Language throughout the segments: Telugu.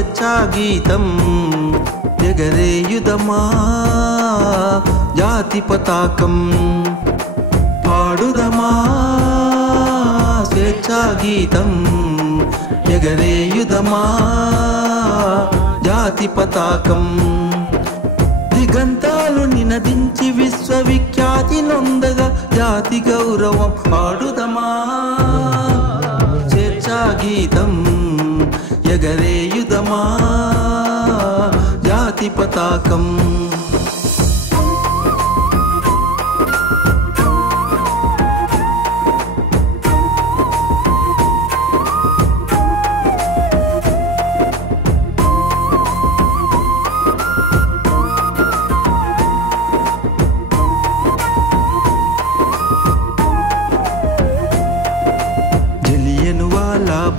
స్వేచ్ఛా గీతం ఎగరేయుదమా జాతి పతాకం పాడుదమా స్వేచ్ఛా గీతం ఎగరేయుదమా జాతి పతాకం దిగంతాలు నినదించి విశ్వవిఖ్యాతి నొందగా జాతి గౌరవం పాడుదమా స్వేచ్ఛా గీతం ఎగరేయుదమా జాతి పతాకం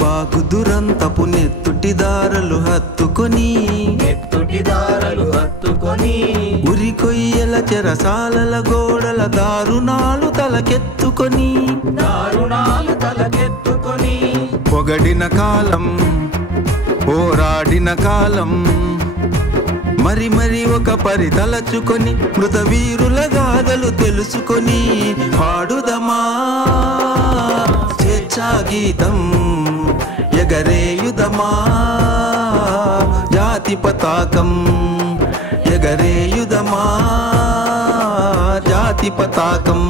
బాగు దురంతపు నెత్తుటిదారలు హత్తుకొని ఉరి కొయ్యల చెరసాలల గోడల దారుణాలు తలకెత్తుకొని పొగడిన కాలం పోరాడిన కాలం మరి మరి ఒక పరి తలచుకొని మృత వీరుల గాథలు తెలుసుకొని పాడుదమా స్వేచ్ఛా గీతం ఎగరేయుదమా జాతి పతాకం ఎగరేయుదమా జాతి పతాకం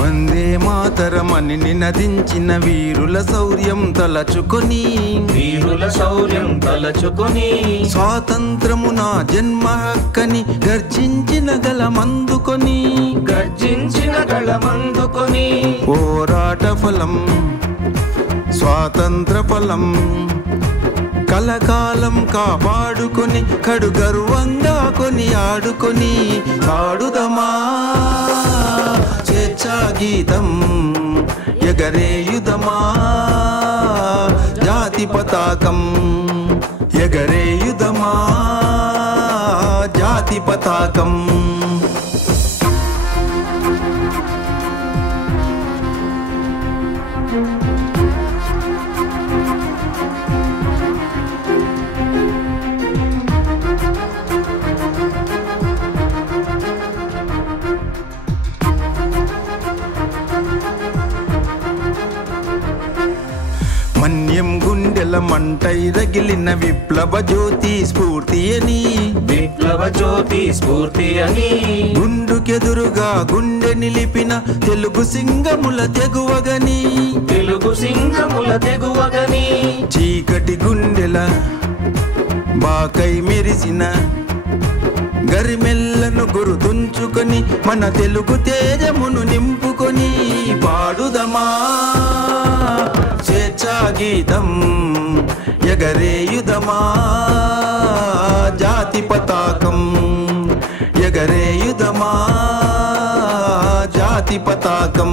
వందే మాతరమని నినదించిన వీరుల శౌర్యం తలచుకొని స్వాతంత్రము నా జన్మ హక్కని గర్జించిన గళమందుకొని పోరాట ఫలం స్వాతంత్ర ఫలం కలకాలం కాపాడుకొని కడు గర్వంగా కొని ఆడుకొని పాడుదమా స్వేచ్ఛా గీతం ఎగరేయుదమా జాతి పతాకం ఎగరేయుదమా జాతి పతాకం మన్యం గుండెల మంటై రగిలిన విప్లవ జ్యోతి స్ఫూర్తి అని గుండుకెదురుగా గుండె నిలిపిన తెలుగు సింగముల తెగువగని చీకటి గుండెల బాకై మెరిసిన గరిమెల్లను గురుతుంచుకొని మన తెలుగు తేజమును నింపుకొని పాడుదమా స్వేచ్ఛా గీతం ఎగరేయుదమా జాతి పతాకం ఎగరేయుదమా జాతి పతాకం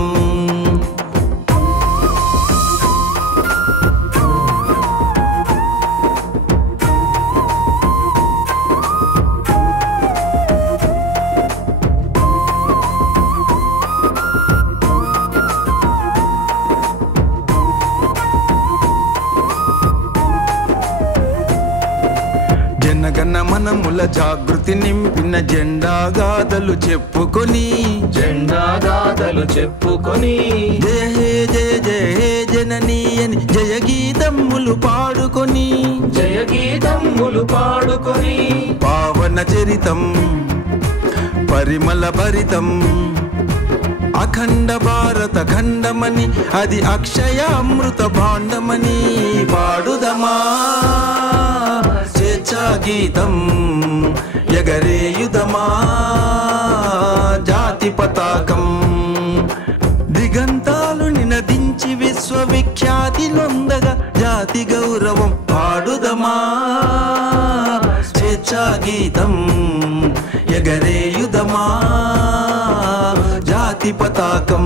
జనగణ మనముల జాగృతి నింపిన జెండా గాథలు చెప్పుకొని జయ హే జయ జయ హే జననీ అని జయ గీతములు పాడుకొని పావన చరితం పరిమళ భరితం అఖండ భారత ఖండమని అది అక్షయ అమృత భాండమని పాడుదమా స్వేచ్ఛా గీతం ఎగరేయుదమా జాతి పతాకం దిగంతాలు నినదించి విశ్వవిఖ్యాతి నొందగా జాతి గౌరవం పాడుదమా స్వేచ్ఛా గీతం ఎగరేయుదమా జాతి పతాకం